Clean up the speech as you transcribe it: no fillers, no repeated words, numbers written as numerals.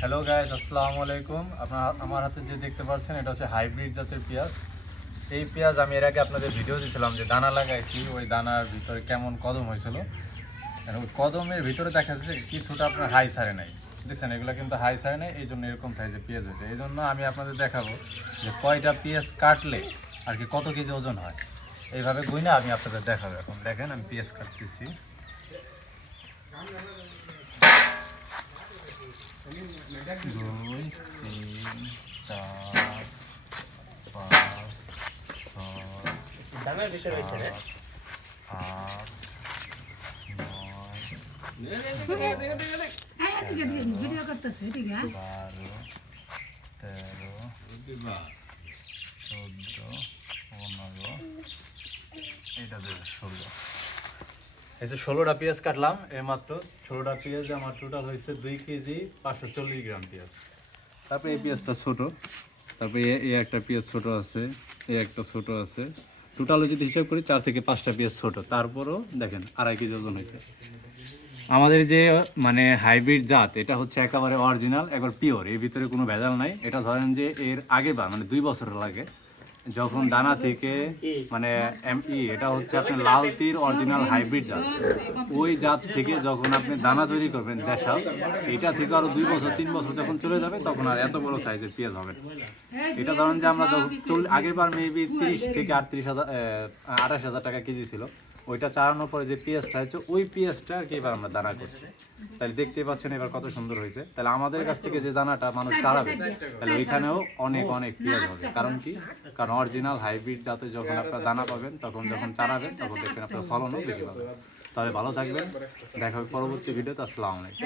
Hello guys, আসসালামু আলাইকুম। আপনারা আমার হাতে যে দেখতে পাচ্ছেন এটা হচ্ছে হাইব্রিড জাতের পেঁয়াজ। এই পেঁয়াজ আমি এর আগে আপনাদের ভিডিও দিয়েছিলাম যে দানা লাগাইছি, ওই দানার ভিতরে কেমন কদম হয়েছিল। ওই কদমের ভিতরে দেখা যাচ্ছে কিছুটা আপনার হাই সারে নাই, দেখছেন এগুলো কিন্তু হাই সারে নাই, এই জন্য এরকম সাইজের পেঁয়াজ হয়েছে। এই জন্য আমি আপনাদের দেখাবো যে কয়টা পেঁয়াজ কাটলে আর কি কত কেজি ওজন হয়, এইভাবে গুইনা আমি আপনাদের দেখাবো। এখন দেখেন আমি পেঁয়াজ কাটতেছি। দুই, তিন, চার, পাঁচ, ছয়, সাত, আট, নয়, 12, 13, 14, 15, এইটা 16। এই যে 16টা পেঁয়াজ কাটলাম, এই মাত্র 16টা পেঁয়াজে আমার টোটাল হয়েছে 2 কেজি 540 গ্রাম পেঁয়াজ। তারপরে এই পেঁয়াজটা ছোট, তারপরে এই একটা পেঁয়াজ ছোট আছে, এই একটা ছোট আছে। টোটাল যদি হিসাব করি 4 থেকে 5টা পেঁয়াজ ছোট, তারপরও দেখেন 2.5 কেজি ওজন হয়েছে। আমাদের যে মানে হাইব্রিড জাত, এটা হচ্ছে একেবারে অরিজিনাল, একবার পিওর, এর ভিতরে কোনো ভেজাল নাই। এটা ধরেন যে এর আগেবার মানে 2 বছর লাগে যখন দানা থেকে মানে এটা হচ্ছে আপনার লাল তীর অরিজিনাল হাইব্রিড জাত। ওই জাত থেকে যখন আপনি দানা তৈরি করবেন দেশাল, এটা থেকে আরো 2 বছর 3 বছর যখন চলে যাবে তখন আর এত বড় সাইজের পেঁয়াজ হবে না। এটা ধরেন যে আমরা যখন আগের বার মেবি 30 থেকে 28,000 টাকা কেজি ছিল, ওইটা চালানোর পরে যে পেঁয়াজটা হচ্ছে ওই পেঁয়াজটা আর কি এবার আমরা দানা করছি। তাহলে দেখতে পাচ্ছেন এবার কত সুন্দর হয়েছে। তাহলে আমাদের কাছ থেকে যে দানাটা মানুষ চালাবে, তাহলে ওইখানেও অনেক অনেক পেঁয়াজ হবে। কারণ কি? কারণ অরিজিনাল হাইব্রিড জাতে যখন আপনারা দানা পাবেন, তখন যখন চালাবেন তখন দেখবেন আপনার ফলনও বেশি পাবেন। তাহলে ভালো থাকবেন, দেখা হবে পরবর্তী ভিডিওতে। আসসালামু আলাইকুম।